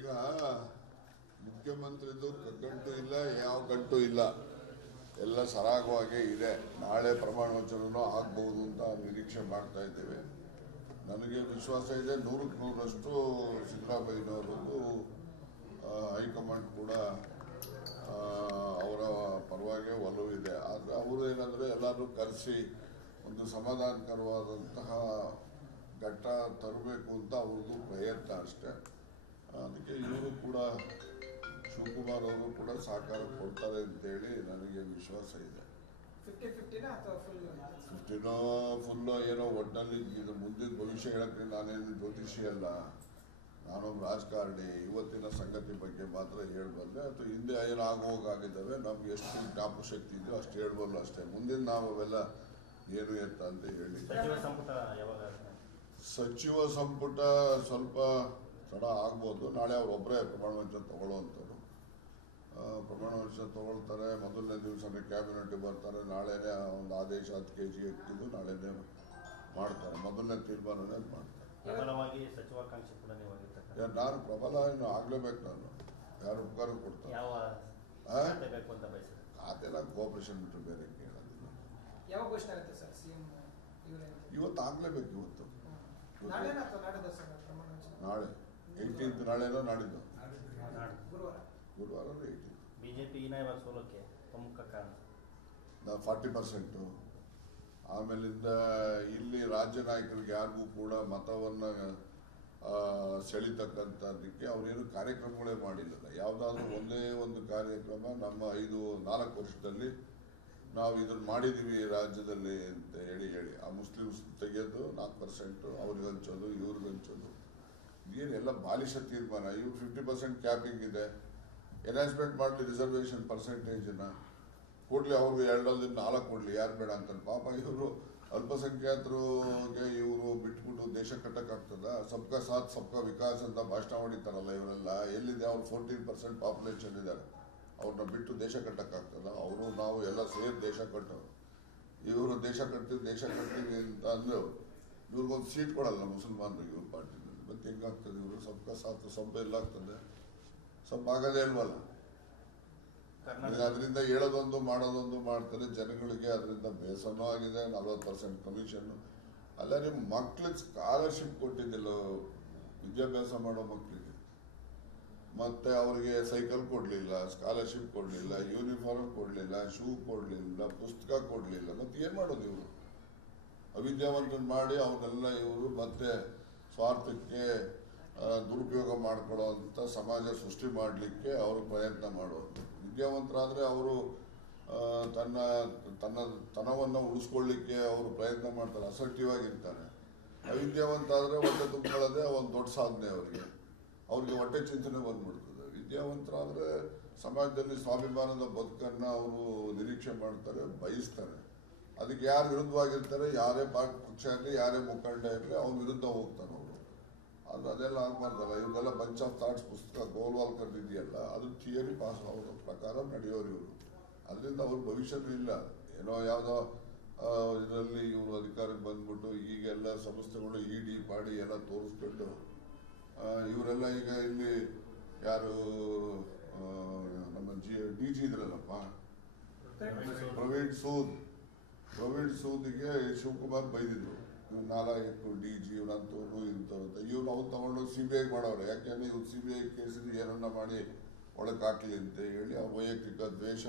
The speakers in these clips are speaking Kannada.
ಈಗ ಮುಖ್ಯಮಂತ್ರಿದು ಕಗ್ಗಂಟು ಇಲ್ಲ, ಯಾವ ಗಂಟು ಇಲ್ಲ, ಎಲ್ಲ ಸರಾಗವಾಗೇ ಇದೆ. ನಾಳೆ ಪ್ರಮಾಣ ವಚನನೂ ಆಗ್ಬಹುದು ಅಂತ ನಿರೀಕ್ಷೆ ಮಾಡ್ತಾ ಇದ್ದೇವೆ. ನನಗೆ ವಿಶ್ವಾಸ ಇದೆ 100% ಸಿದ್ದರಾಮಯ್ಯನವರದ್ದು ಹೈಕಮಾಂಡ್ ಕೂಡ ಅವರ ಪರವಾಗಿ ಒಲವಿದೆ. ಆದರೆ ಅವರು ಏನಂದರೆ ಎಲ್ಲರೂ ಕರೆಸಿ ಒಂದು ಸಮಾಧಾನಕರವಾದಂತಹ ಘಟ್ಟ ತರಬೇಕು ಅಂತ ಅವ್ರದ್ದು ಪ್ರಯತ್ನ ಅಷ್ಟೇ. ಅದಕ್ಕೆ ಇವರು ಕೂಡ ಶಿವಕುಮಾರ್ ಅವರು ಕೂಡ ಸಹಕಾರ ಕೊಡ್ತಾರೆ ಅಂತೇಳಿ ನನಗೆ ವಿಶ್ವಾಸ ಇದೆ. 50-50 ಫುಲ್ಲು ಏನೋ ಒಟ್ಟಿನಲ್ಲಿ ಇದು ಮುಂದಿನ ಭವಿಷ್ಯ ಹೇಳಕ್ಕೆ ನಾನೇನು ಜ್ಯೋತಿಷಿ ಅಲ್ಲ, ನಾನೊಬ್ಬ ರಾಜಕಾರಣಿ. ಇವತ್ತಿನ ಸಂಗತಿ ಬಗ್ಗೆ ಮಾತ್ರ ಹೇಳಬಲ್ಲೆ, ಅಥವಾ ಹಿಂದೆ ಏನು ಆಗೋಗಾಗಿದ್ದಾವೆ ನಮ್ಗೆ ಎಷ್ಟು ಜ್ಞಾಪಕ ಶಕ್ತಿ ಇದೆಯೋ ಅಷ್ಟು ಹೇಳ್ಬಲ್ಲ ಅಷ್ಟೇ. ಮುಂದಿನ ನಾವು ಅವೆಲ್ಲ ಏನು ಎತ್ತ ಅಂತ ಹೇಳಿ. ಸಚಿವ ಸಂಪುಟ ಸ್ವಲ್ಪ ತಡ ಆಗ್ಬೋದು. ನಾಳೆ ಅವರೊಬ್ಬರೇ ಪ್ರಮಾಣ ವಚನ ತಗೊಳ್ಳುವಂಥವ್ರು. ಪ್ರಮಾಣ ವಚನ ತಗೊಳ್ತಾರೆ. ಮೊದಲನೇ ದಿವಸನೇ ಕ್ಯಾಬಿನೆಟ್ಗೆ ಬರ್ತಾರೆ. ನಾಳೆನೇ ಒಂದು ಆದೇಶ 10 kg ಎತ್ತಿದ್ದು ನಾಳೆನೇ ಮಾಡ್ತಾರೆ. ಮೊದಲನೇ ತೀರ್ಮಾನನೇ ಮಾಡ್ತಾರೆ. ನಾನು ಪ್ರಬಲ ಇನ್ನು ಆಗ್ಲೇಬೇಕು. ನಾನು ಯಾರು ಉಪಕಾರ ಕೊಡ್ತಾರೆ ಅದೆಲ್ಲ ಕೋಆಪರೇಷನ್ ಬಿಟ್ಟರೆ ಬೇರೆ ಕೇಳೋದಿಲ್ಲ. ಇವತ್ತು ಆಗ್ಲೇಬೇಕು. ಇವತ್ತು ನಾಳೆ 18th ನಾಳೆನೋ ನಾಡಿದ್ದು ಗುರುವಾರ 18th. ಬಿಜೆಪಿ ಸೋಲಕ್ಕೆ ಪ್ರಮುಖ ಕಾರಣ 40%. ಆಮೇಲಿಂದ ಇಲ್ಲಿ ರಾಜ್ಯ ನಾಯಕರಿಗೆ ಯಾರಿಗೂ ಕೂಡ ಮತವನ್ನು ಸೆಳಿತಕ್ಕಂಥದ್ದಕ್ಕೆ ಅವರೇನು ಕಾರ್ಯಕ್ರಮಗಳೇ ಮಾಡಿಲ್ಲ. ಯಾವುದಾದ್ರೂ ಒಂದೇ ಒಂದು ಕಾರ್ಯಕ್ರಮ ನಮ್ಮ 4 ವರ್ಷದಲ್ಲಿ ನಾವು ಇದನ್ನು ಮಾಡಿದ್ದೀವಿ ರಾಜ್ಯದಲ್ಲಿ ಅಂತ ಹೇಳಿ ಆ ಮುಸ್ಲಿಮ್ಸ್ ತೆಗೆಯೋದು 4%, ಅವ್ರಿಗೆ ಹಂಚೋದು, ಇವ್ರಿಗೆ ಹಂಚೋದು, ಏನೆಲ್ಲ ಬಾಲಿಶ ತೀರ್ಮಾನ. ಇವ್ರು 50% ಕ್ಯಾಪಿಂಗ್ ಇದೆ. ಎನ್ಹಾನ್ಸ್ಮೆಂಟ್ ಮಾಡಲಿ ರಿಸರ್ವೇಷನ್ ಪರ್ಸೆಂಟೇಜನ್ನು ಕೊಡಲಿ, ಅವ್ರಿಗೆ 2 4 ಕೊಡಲಿ, ಯಾರು ಬೇಡ ಅಂತಾರೆ. ಪಾಪ ಇವರು ಅಲ್ಪಸಂಖ್ಯಾತರಿಗೆ ಇವರು ಬಿಟ್ಬಿಟ್ಟು ದೇಶ ಕಟ್ಟಕ್ಕಾಗ್ತದ? ಸಬ್ಕಾ ಸಾಥ್ ಸಬ್ಕಾ ವಿಕಾಸ್ ಅಂತ ಭಾಷಣ ಹೊಡಿತಾರಲ್ಲ ಇವರೆಲ್ಲ. ಎಲ್ಲಿದೆ? ಅವ್ರು 14% ಪಾಪ್ಯುಲೇಷನ್ ಇದ್ದಾರೆ. ಅವ್ರನ್ನ ಬಿಟ್ಟು ದೇಶ ಕಟ್ಟಕ್ಕಾಗ್ತದ? ಅವರು ನಾವು ಎಲ್ಲ ಸೇರಿ ದೇಶ ಕಟ್ಟೋರು. ಇವರು ದೇಶ ಕಟ್ತೀವಿ ಅಂತ ಅಂದ್ರೆ ಇವ್ರಿಗೊಂದು ಸೀಟ್ ಕೊಡಲ್ಲ ಮುಸಲ್ಮಾನರಿಗೆ ಇವ್ರ ಪಾರ್ಟಿನಲ್ಲಿ. ಮತ್ತೆ ಹೆಂಗಾಗ್ತದೆ? ಇವರು ಸಬ್ಕಾ ಸಾಥ್ ಸಬ್ ಎಲ್ಲ ಆಗ್ತದೆ? ಸಬ್ ಆಗೋದೇ ಇಲ್ವಲ್ಲ. ಅದರಿಂದ ಹೇಳೋದೊಂದು ಮಾಡೋದೊಂದು ಮಾಡ್ತಾರೆ. ಜನಗಳಿಗೆ ಅದರಿಂದ ಬೇಸನೂ ಆಗಿದೆ. 40% ಕಮಿಷನ್ ಅಲ್ಲ. ನಿಮ್ಮ ಮಕ್ಳಿಗೆ ಸ್ಕಾಲರ್ಶಿಪ್ ಕೊಟ್ಟಿದ್ದಿಲ್ಲ, ವಿದ್ಯಾಭ್ಯಾಸ ಮಾಡೋ ಮಕ್ಕಳಿಗೆ. ಮತ್ತೆ ಅವರಿಗೆ ಸೈಕಲ್ ಕೊಡಲಿಲ್ಲ, ಸ್ಕಾಲರ್ಶಿಪ್ ಕೊಡಲಿಲ್ಲ, ಯೂನಿಫಾರ್ಮ್ ಕೊಡಲಿಲ್ಲ, ಶೂ ಕೊಡಲಿಲ್ಲ, ಪುಸ್ತಕ ಕೊಡಲಿಲ್ಲ. ಮತ್ತೆ ಏನು ಮಾಡೋದು? ಇವರು ಅವಿದ್ಯಾವಂತನ ಮಾಡಿ ಅವನ್ನೆಲ್ಲ ಇವರು ಮತ್ತೆ ಸ್ವಾರ್ಥಕ್ಕೆ ದುರುಪಯೋಗ ಮಾಡ್ಕೊಳ್ಳೋ ಅಂತ ಸಮಾಜ ಸೃಷ್ಟಿ ಮಾಡಲಿಕ್ಕೆ ಅವರು ಪ್ರಯತ್ನ ಮಾಡೋದು. ವಿದ್ಯಾವಂತರಾದರೆ ಅವರು ತನವನ್ನು ಉಳಿಸ್ಕೊಳ್ಳಿಕ್ಕೆ ಅವರು ಪ್ರಯತ್ನ ಮಾಡ್ತಾರೆ, ಅಸರ್ಟಿವ್ ಆಗಿರ್ತಾರೆ. ಅವಿದ್ಯಾವಂತ ಆದರೆ ಹೊಟ್ಟೆ ತುಂಬಿಕೊಳ್ಳೋದೇ ಒಂದು ದೊಡ್ಡ ಸಾಧನೆ ಅವ್ರಿಗೆ ಹೊಟ್ಟೆ ಚಿಂತನೆ ಬಂದ್ಬಿಡ್ತದೆ. ವಿದ್ಯಾವಂತರಾದರೆ ಸಮಾಜದಲ್ಲಿ ಸ್ವಾಭಿಮಾನದ ಬದುಕನ್ನು ಅವರು ನಿರೀಕ್ಷೆ ಮಾಡ್ತಾರೆ, ಬಯಸ್ತಾರೆ. ಅದಕ್ಕೆ ಯಾರು ವಿರುದ್ಧವಾಗಿರ್ತಾರೆ, ಯಾರೇ ಪಕ್ಷ ಇರಲಿ, ಯಾರೇ ಮುಖಂಡ ಇರಲಿ, ಅವ್ರ ವಿರುದ್ಧ ಹೋಗ್ತಾರೆ ಅವರು. ಅದೆಲ್ಲ ಆಗಬಾರ್ದಲ್ಲ. ಇವರೆಲ್ಲ ಬಂಚ್ ಆಫ್ ಥಾಟ್ಸ್ ಪುಸ್ತಕ ಗೋಲ್ವಾಲ್ಕರ್ ಇದೆಯಲ್ಲ, ಅದು ಥಿಯರಿ ಪಾಸ್ ಆಗೋ ಪ್ರಕಾರ ನಡೆಯೋರು ಇವರು. ಅದರಿಂದ ಅವ್ರ ಭವಿಷ್ಯನೂ ಇಲ್ಲ. ಏನೋ ಯಾವುದೋ ಇದರಲ್ಲಿ ಇವರು ಅಧಿಕಾರಕ್ಕೆ ಬಂದ್ಬಿಟ್ಟು ಈಗೆಲ್ಲ ಸಂಸ್ಥೆಗಳು ಇಡಿ ಪಾಡಿ ಎಲ್ಲ ತೋರಿಸ್ಕೊಂಡು ಇವರೆಲ್ಲ ಈಗ ಇಲ್ಲಿ ಯಾರು ನಮ್ಮ DG ಇದ್ರಲ್ಲಪ್ಪ, ಪ್ರವೀಣ್ ಸೂದ್ಗೆ ಶಿವಕುಮಾರ್ ಬೈದಿದ್ರು. 4 DG ಇವನಂತವ್ರು ಇಂಥವ್ರು ಅಂತ. ಇವ್ರು ಅವ್ರು ತಗೊಂಡು CBI ಮಾಡೋರು. ಯಾಕೆಂದ್ರೆ ಇವ್ರು CBI ಕೇಸಿದ್ದು ಏನನ್ನ ಮಾಡಿ ಒಳಗೆ ಹಾಕಲಿ ಅಂತ ಹೇಳಿ ಅವ್ರ ವೈಯಕ್ತಿಕ ದ್ವೇಷ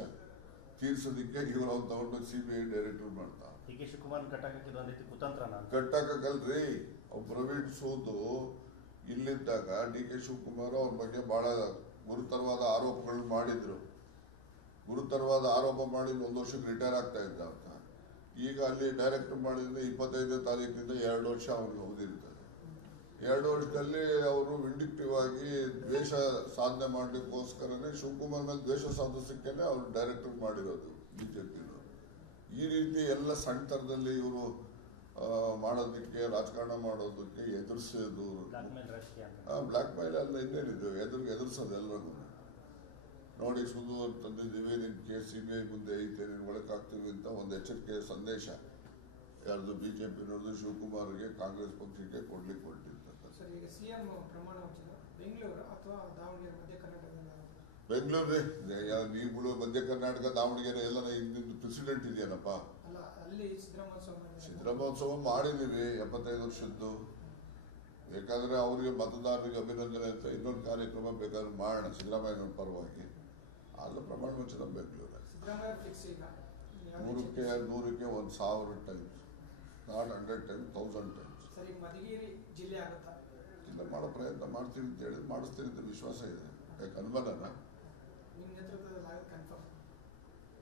ತೀರ್ಸೋದಕ್ಕೆ ಇವ್ರು ಅವ್ರು ತಗೊಂಡು CBI ಡೈರೆಕ್ಟರ್ ಮಾಡ್ತಾರೆ. ಕಟ್ಟಕ್ಕಲ್ರಿ. ಅವ್ರು ಪ್ರವೀಣ್ ಸೂದ್ ಇಲ್ಲಿದ್ದಾಗ DK ಶಿವಕುಮಾರ್ ಅವ್ರ ಬಗ್ಗೆ ಬಹಳ ಗುರುತರವಾದ ಆರೋಪಗಳು ಮಾಡಿದ್ರು. ಗುರುತರವಾದ ಆರೋಪ ಮಾಡಿ 1 ವರ್ಷಕ್ಕೆ ರಿಟೈರ್ ಆಗ್ತಾ ಇದ್ದ ಅಂತ. ಈಗ ಅಲ್ಲಿ ಡೈರೆಕ್ಟರ್ ಮಾಡಿದ್ರೆ 25ನೇ ತಾರೀಕಿನಿಂದ 2 ವರ್ಷ ಅವ್ರಿಗೆ ಓದಿರ್ತಾರೆ. 2 ವರ್ಷದಲ್ಲಿ ಅವರು ವಿಂಡಿಕ್ಟಿವ್ ಆಗಿ ದ್ವೇಷ ಸಾಧನೆ ಮಾಡಲಿಕ್ಕೋಸ್ಕರನೇ ಶಿವಕುಮಾರ್ ಮೇಲೆ ದ್ವೇಷ ಸಾಧಿಸಕ್ಕೇನೆ ಅವ್ರು ಡೈರೆಕ್ಟರ್ ಮಾಡಿರೋದು ಬಿಜೆಪಿನವರು. ಈ ರೀತಿ ಎಲ್ಲ ಸಣ್ಣ ಥರದಲ್ಲಿ ಇವರು ಮಾಡೋದಕ್ಕೆ, ರಾಜಕಾರಣ ಮಾಡೋದಕ್ಕೆ ಎದುರಿಸೋದು, ಬ್ಲ್ಯಾಕ್ ಮೇಲ್ ಎಲ್ಲ ಇನ್ನೇನಿದ್ದು ಎದುರಿಸೋದು ಎಲ್ಲರೂ. ನೋಡಿ ಸುದು ತಂದಿದ್ದೀವಿ, ನಿನ್ನ ಕೇಸ್ CBI ಮುಂದೆ ಐತೆ, ನೀನು ಒಳಕಾಗ್ತೀವಿ ಅಂತ ಒಂದು ಎಚ್ಚರಿಕೆ ಸಂದೇಶ ಯಾರ್ದು ಬಿಜೆಪಿ ನೋಡಿದ್ರು ಶಿವಕುಮಾರ್ಗೆ, ಕಾಂಗ್ರೆಸ್ ಪಕ್ಷಕ್ಕೆ ಕೊಡ್ಲಿಕ್ಕೆ ಹೊರಟಿರ್ತಕ್ಕಂಥ. ಬೆಂಗಳೂರು ಅಥವಾ ದಾವಣಗೆರೆ ಮಧ್ಯ ಕರ್ನಾಟಕದಲ್ಲಿ ಬೆಂಗಳೂರು ನೀವು ಮಧ್ಯ ಕರ್ನಾಟಕ ದಾವಣಗೆರೆ ಎಲ್ಲ ಹಿಂದಿನ ಪ್ರೆಸಿಡೆಂಟ್ ಇದೆಯೇನಪ್ಪ. ಅಲ್ಲ, ಅಲ್ಲಿ ಸಿದ್ದರಾಮೋತ್ಸವ ಮಾಡಿದೀವಿ 75 ವರ್ಷದ್ದು. ಬೇಕಾದ್ರೆ ಅವರಿಗೆ ಮತದಾರರಿಗೆ ಅಭಿನಂದನೆ ಅಂತ ಇನ್ನೊಂದು ಕಾರ್ಯಕ್ರಮ ಬೇಕಾದ್ರೆ ಮಾಡೋಣ ಸಿದ್ದರಾಮಯ್ಯನ ಪರವಾಗಿ. ಅಲ್ಲ ಪ್ರಮಾಣ ವಚನ ಬೆಂಗಳೂರು 100ಕ್ಕೆ 1,000 times, not 100 times, 1000 times. Madhugiri ಜಿಲ್ಲೆ ಆಗುತ್ತಾ ಇಲ್ಲ, ಮಾಡೋ ಪ್ರಯತ್ನ ಮಾಡ್ತೀನಿ ಅಂತ ಹೇಳಿ ಮಾಡಿಸ್ತೀನಿ ಅಂತ ವಿಶ್ವಾಸ ಇದೆ. ಯಾಕೆ ಅನುಮಾನನ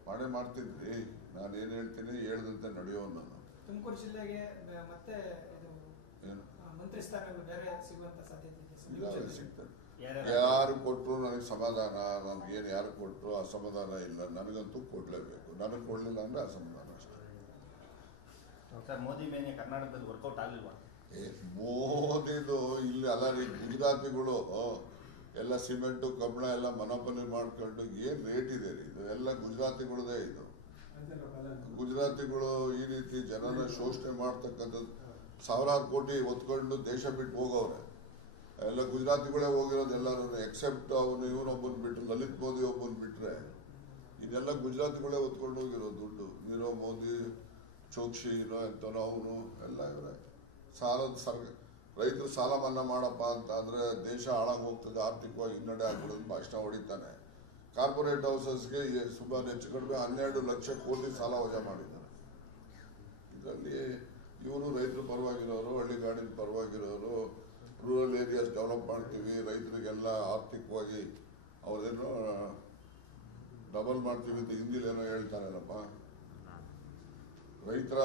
ಮಾಡೇ ಮಾಡ್ತೀನಿ. ನಾನೇನು ಹೇಳ್ತೀನಿ ಹೇಳ್ದಂತೆ ನಡೆಯೋ ನಾನು. ತುಮಕೂರು ಜಿಲ್ಲೆಗೆ ಮತ್ತೆ ಏನು ಮಂತ್ರಿ ಸ್ಥಾನಗಳು ಬೇರೆ ಸಿಗುವಂತ ಸಾಧ್ಯತೆ ಸಿಗ್ತದೆ. ಯಾರು ಕೊಟ್ಟರು ನನಗೆ ಸಮಾಧಾನ, ನನಗೇನು ಯಾರು ಕೊಟ್ಟರು ಅಸಮಾಧಾನ ಇಲ್ಲ. ನನಗಂತೂ ಕೊಡಲೇಬೇಕು. ನನಗೆ ಕೊಡಲಿಲ್ಲ ಅಂದರೆ ಅಸಮಾಧಾನ ಅಷ್ಟೇ. ಸರ್, ಮೋದಿ ಮೇಲೆ ಕರ್ನಾಟಕದಲ್ಲಿ ವರ್ಕೌಟ್ ಆಗಲಿಲ್ವಾ? ಮೋದಿದು ಇಲ್ಲಿ ಅಲ್ಲ ರೀ, ಗುಜರಾತಿಗಳು ಎಲ್ಲ ಸಿಮೆಂಟು ಕಬ್ಬಣ ಎಲ್ಲ ಮನೋಪಲಿ ಮಾಡ್ಕೊಂಡು ಏನು ರೇಟ್ ಇದೆ ರೀ. ಇದು ಎಲ್ಲ ಗುಜರಾತಿಗಳದೇ. ಇದು ಗುಜರಾತಿಗಳು ಈ ರೀತಿ ಜನನ ಶೋಷಣೆ ಮಾಡ್ತಕ್ಕಂಥದ್ದು, ಸಾವಿರಾರು ಕೋಟಿ ಹೊತ್ಕೊಂಡು ದೇಶ ಬಿಟ್ಟು ಹೋಗವ್ರೆ. ಎಲ್ಲ ಗುಜರಾತಿಗಳೇ ಹೋಗಿರೋದು ಎಲ್ಲರೂ, ಎಕ್ಸೆಪ್ಟ್ ಅವನು ಇವನೊಬ್ಬನ ಬಿಟ್ಟರೆ, ಲಲಿತ್ ಮೋದಿ ಒಬ್ಬನ ಬಿಟ್ಟರೆ ಇದೆಲ್ಲ ಗುಜರಾತಿಗಳೇ ಹೊತ್ಕೊಂಡು ಹೋಗಿರೋ ದುಡ್ಡು. ನೀರವ್ ಮೋದಿ, ಚೋಕ್ಷಿ ಎಂತನೋ ಅವನು ಎಲ್ಲ ಇವರೇ. ರೈತರು ಸಾಲ ಮನ್ನಾ ಮಾಡಪ್ಪ ಅಂತ ಅಂದ್ರೆ ದೇಶ ಹಾಳಾಗಿ ಹೋಗ್ತದೆ, ಆರ್ಥಿಕವಾಗಿ ಹಿನ್ನಡೆ ಆಗ್ಬಿಡೋದು ಭಾಷಣ ಹೊಡಿತಾನೆ. ಕಾರ್ಪೊರೇಟ್ ಹೌಸಸ್ಗೆ ಸುಮಾರು ಹೆಚ್ಚು ಕಡಿಮೆ 12 ಲಕ್ಷ ಕೋಟಿ ಸಾಲ ವಜಾ ಮಾಡಿದ್ದಾರೆ. ಇದರಲ್ಲಿ ಇವರು ರೈತರ ಪರವಾಗಿರೋರು, ಹಳ್ಳಿಗಾಡಿನ ಪರವಾಗಿರೋರು, ರೂರಲ್ ಏರಿಯಾಸ್ ಡೆವಲಪ್ ಮಾಡ್ತೀವಿ, ರೈತರಿಗೆಲ್ಲ ಆರ್ಥಿಕವಾಗಿ ಅವರೇನೋ ಡಬಲ್ ಮಾಡ್ತೀವಿ ಅಂತ ಹಿಂದಿಲೇನೋ ಹೇಳ್ತಾರೇನಪ್ಪ, ರೈತರ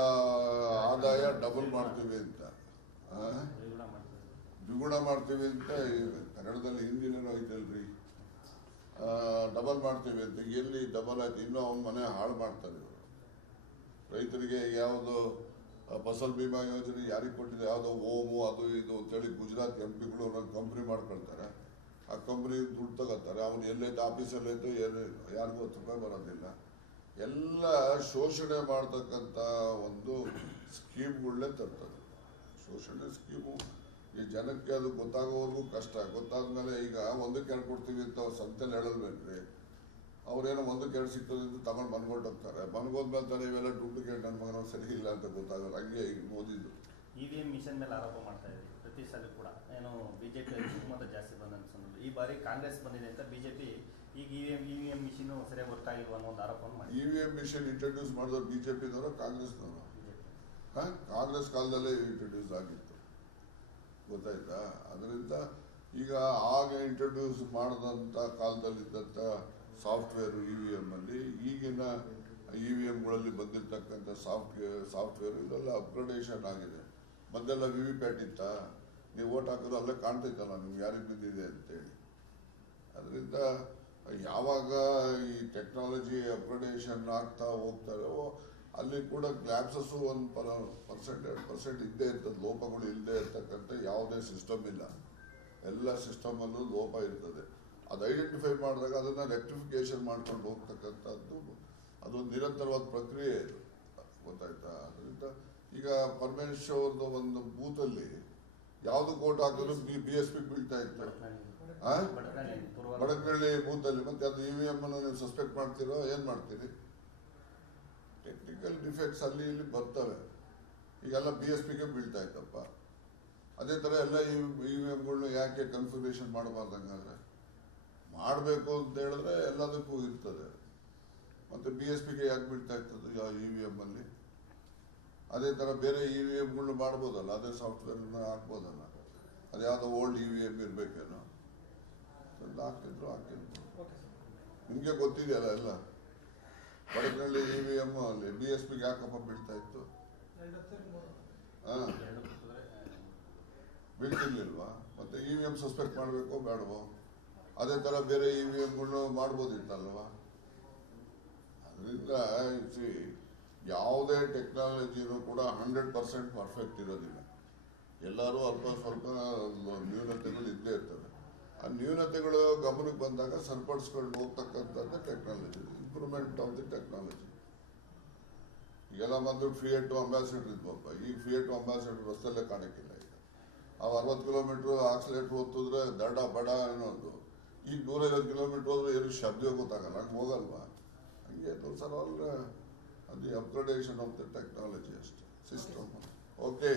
ಆದಾಯ ಡಬಲ್ ಮಾಡ್ತೀವಿ ಅಂತ, ದ್ವಿಗುಣ ಮಾಡ್ತೀವಿ ಅಂತ ಕನ್ನಡದಲ್ಲಿ ಹಿಂದಿನೇನೋ ಐತಲ್ರಿ, ಡಬಲ್ ಮಾಡ್ತೀವಿ ಅಂತ. ಎಲ್ಲಿ ಡಬಲ್ ಆಯ್ತು? ಇನ್ನೂ ಅವನ ಮನೆ ಹಾಳು ಮಾಡ್ತಾರೆ ಇವರು. ರೈತರಿಗೆ ಯಾವುದು ಫಸಲ್ ಬಿಮಾ ಯೋಜನೆ ಯಾರಿಗೆ ಕೊಟ್ಟಿದೆ, ಯಾವುದೋ ಓಮು ಅದು ಇದು ಅಂತೇಳಿ ಗುಜರಾತ್ ಎಂಪಿಗಳು ಒಂದೊಂದು ಕಂಪ್ನಿ ಮಾಡ್ಕೊಳ್ತಾರೆ. ಆ ಕಂಪ್ನಿ ದುಡ್ಡು ತಗೋತಾರೆ. ಅವನು ಎಲ್ಲೈತೆ ಆಫೀಸಲ್ಲೈತೆ ಏನು ಯಾರಿಗೂ 10 ರೂಪಾಯಿ ಬರೋದಿಲ್ಲ. ಎಲ್ಲ ಶೋಷಣೆ ಮಾಡ್ತಕ್ಕಂಥ ಒಂದು ಸ್ಕೀಮ್ಗಳನ್ನೇ ತರ್ತದೆ. ಶೋಷಣೆ ಸ್ಕೀಮು ಈ ಜನಕ್ಕೆ ಅದು ಗೊತ್ತಾಗೋವರೆಗೂ ಕಷ್ಟ. ಗೊತ್ತಾದ್ಮೇಲೆ ಈಗ 1-2 ಕೊಡ್ತೀವಿ ಅಂತ ಅವ್ರು ಸಂತೆಯಲ್ಲಿ ಹೇಳಲ್ಬೇಕ್ರಿ. ಅವ್ರೇನೋ 1-2 ಸಿಗ್ತದೆ ಅಂತ ತಗೊಂಡು ಮನ್ಕೊಂಡು ಹೋಗ್ತಾರೆ. ಮನ್ಗೋದ್ಮೇಲೆ ತಾನೇ ಇವೆಲ್ಲ ಡೂಪ್ಲಿಕೇಟ್ ನನ್ನ ಮಗನ ಸರಿ ಇಲ್ಲ ಅಂತ ಗೊತ್ತಾಗಲ್ಲ. ಹಂಗೆ ಈಗ ಮೋದಿದು EVM ಮಿಷನ್ ಮೇಲೆ ಆರೋಪ ಮಾಡ್ತಾ ಇದ್ದೀವಿ ಪ್ರತಿ ಸಲ ಕೂಡ. ಏನು ಬಿಜೆಪಿ ಬಹುಮತ ಜಾಸ್ತಿ ಬಂದ ಅನ್ಸೋದು. ಈ ಬಾರಿ ಕಾಂಗ್ರೆಸ್ ಬಂದಿದೆ ಅಂತ ಬಿಜೆಪಿ ಈಗ EVM ಮಿಷನ್ ಸರಿಯಾಗಿ ವರ್ಕ್ ಆಗಿಲ್ವ ಅನ್ನೋ ಒಂದು ಆರೋಪವನ್ನು ಮಾಡಿ. EVM ಮಿಷನ್ ಇಂಟ್ರೊಡ್ಯೂಸ್ ಮಾಡಿದವರು ಬಿಜೆಪಿದವರು ಕಾಂಗ್ರೆಸ್ನವರು. ಕಾಂಗ್ರೆಸ್ ಕಾಲದಲ್ಲೇ ಇಂಟ್ರೊಡ್ಯೂಸ್ ಆಗಿತ್ತು, ಗೊತ್ತಾಯ್ತಾ? ಅದರಿಂದ ಈಗ ಆಗ ಇಂಟ್ರೊಡ್ಯೂಸ್ ಮಾಡಿದಂಥ ಕಾಲದಲ್ಲಿದ್ದಂಥ ಸಾಫ್ಟ್ವೇರು EVM ಅಲ್ಲಿ, ಈಗಿನ EVMಗಳಲ್ಲಿ ಬಂದಿರತಕ್ಕಂಥ ಸಾಫ್ಟ್ವೇರ್ ಇದೆಲ್ಲ ಅಪ್ಗ್ರೇಡೇಷನ್ ಆಗಿದೆ. ಮೊದಲೆಲ್ಲ VVPAT ಇತ್ತ, ನೀವು ಓಟ್ ಹಾಕಿದ್ರೆ ಅಲ್ಲೇ ಕಾಣ್ತೈತಲ್ಲ ನಿಮ್ಗೆ ಯಾರಿಗೆ ಬಿದ್ದಿದೆ ಅಂತೇಳಿ. ಅದರಿಂದ ಯಾವಾಗ ಈ ಟೆಕ್ನಾಲಜಿ ಅಪ್ಗ್ರೇಡೇಷನ್ ಆಗ್ತಾ ಹೋಗ್ತಾರೋ ಅಲ್ಲಿ ಕೂಡ ಗ್ಲಾಪ್ಸಸ್ಸು 1% 2% ಇದ್ದೇ ಇರ್ತದೆ. ಲೋಪಗಳು ಇಲ್ಲದೆ ಇರ್ತಕ್ಕಂಥ ಯಾವುದೇ ಸಿಸ್ಟಮ್ ಇಲ್ಲ. ಎಲ್ಲ ಸಿಸ್ಟಮಲ್ಲೂ ಲೋಪ ಇರ್ತದೆ. ಅದು ಐಡೆಂಟಿಫೈ ಮಾಡಿದಾಗ ಅದನ್ನು ರೆಕ್ಟಿಫಿಕೇಶನ್ ಮಾಡ್ಕೊಂಡು ಹೋಗ್ತಕ್ಕಂಥದ್ದು ಅದೊಂದು ನಿರಂತರವಾದ ಪ್ರಕ್ರಿಯೆ ಇದು, ಗೊತ್ತಾಯ್ತಾ? ಅದರಿಂದ ಈಗ ಪರಮೇಶ್ವರ್ದು ಒಂದು ಬೂತಲ್ಲಿ ಯಾವುದು ಕೋಟ್ ಹಾಕಿದ್ರು BSP ಬೀಳ್ತಾ ಇತ್ತು. ಬಡಕನಹಳ್ಳಿ ಬೂತಲ್ಲಿ ಮತ್ತೆ ಅದು EVM ಅನ್ನು ನೀವು ಸಸ್ಪೆಕ್ಟ್ ಮಾಡ್ತೀರೋ ಏನು ಮಾಡ್ತೀರಿ? ಟೆಕ್ನಿಕಲ್ ಡಿಫೆಕ್ಟ್ಸ್ ಅಲ್ಲಿ ಇಲ್ಲಿ ಬರ್ತವೆ. ಈಗೆಲ್ಲ BSPಗೆ ಬೀಳ್ತಾ ಇತ್ತಪ್ಪ. ಅದೇ ಥರ ಎಲ್ಲ EVMಗಳನ್ನ ಯಾಕೆ ಕನ್ಫಿಗರೇಷನ್ ಮಾಡಬಾರ್ದಂಗಾದ್ರೆ ಮಾಡಬೇಕು ಅಂತ ಹೇಳಿದ್ರೆ ಎಲ್ಲದಕ್ಕೂ ಇರ್ತದೆ. ಮತ್ತು BSPಗೆ ಯಾಕೆ ಬೀಳ್ತಾ ಇರ್ತದೆ EVM ಅಲ್ಲಿ? ಅದೇ ಥರ ಬೇರೆ EVMಗಳನ್ನ ಮಾಡ್ಬೋದಲ್ಲ, ಅದೇ ಸಾಫ್ಟ್ವೇರ್ನ ಹಾಕ್ಬೋದಲ್ಲ. ಅದ್ಯಾವುದೋ ಓಲ್ಡ್ EVM ಇರಬೇಕೇನೋ, ಹಾಕಿದ್ರು. ನಿಮಗೆ ಗೊತ್ತಿದೆಯಲ್ಲ ಎಲ್ಲ. ಬಡಕನಹಳ್ಳಿ EVM ಅಲ್ಲಿ BSPಗೆ ಯಾಕಪ್ಪ ಬೀಳ್ತಾ ಇತ್ತು? ಬೀಳ್ತಿರ್ಲಿಲ್ವಾ? ಮತ್ತೆ EVM ಸಸ್ಪೆಕ್ಟ್ ಮಾಡಬೇಕೋ ಬೇಡವೋ? ಅದೇ ಥರ ಬೇರೆ EVMಗಳನ್ನ ಮಾಡ್ಬೋದಿತ್ತಲ್ವಾ? ಅದರಿಂದ ಯಾವುದೇ ಟೆಕ್ನಾಲಜಿನೂ ಕೂಡ 100% ಪರ್ಫೆಕ್ಟ್ ಇರೋದಿಲ್ಲ. ಎಲ್ಲರೂ ಅಲ್ಪ ಸ್ವಲ್ಪ ನ್ಯೂನತೆಗಳು ಇದ್ದೇ ಇರ್ತವೆ. ಆ ನ್ಯೂನತೆಗಳು ಗಮನಕ್ಕೆ ಬಂದಾಗ ಸರಿಪಡಿಸ್ಕೊಂಡು ಹೋಗ್ತಕ್ಕಂಥದ್ದು technology, improvement of the technology. ಈಗೆಲ್ಲ ಬಂದು Fiat ಅಂಬಾಸಿಡರ್ ಇದ್ವಪ್ಪ, ಈಗ Fiat ಅಂಬಾಸಿಡರ್ ರಸ್ತೆಯಲ್ಲೇ ಕಾಣಕ್ಕಿಲ್ಲ. ಈಗ ಅವು 60 ಕಿಲೋಮೀಟ್ರ್ ಆಕ್ಸಿಲೇಟ್ರ್ ಒತ್ತಿದ್ರೆ ದಡ ಬಡ ಅನ್ನೋದು. ಈಗ 150 ಕಿಲೋಮೀಟ್ರ್ ಹೋದ್ರೆ ಏನು ಶಬ್ದ ಗೊತ್ತಾಗಲ್ಲ, ಹಂಗೆ ಹೋಗಲ್ವಾ? ಹಂಗೆ sir all the upgradation of the technology ಅಷ್ಟೇ, ಸಿಸ್ಟಮ್. ಓಕೆ.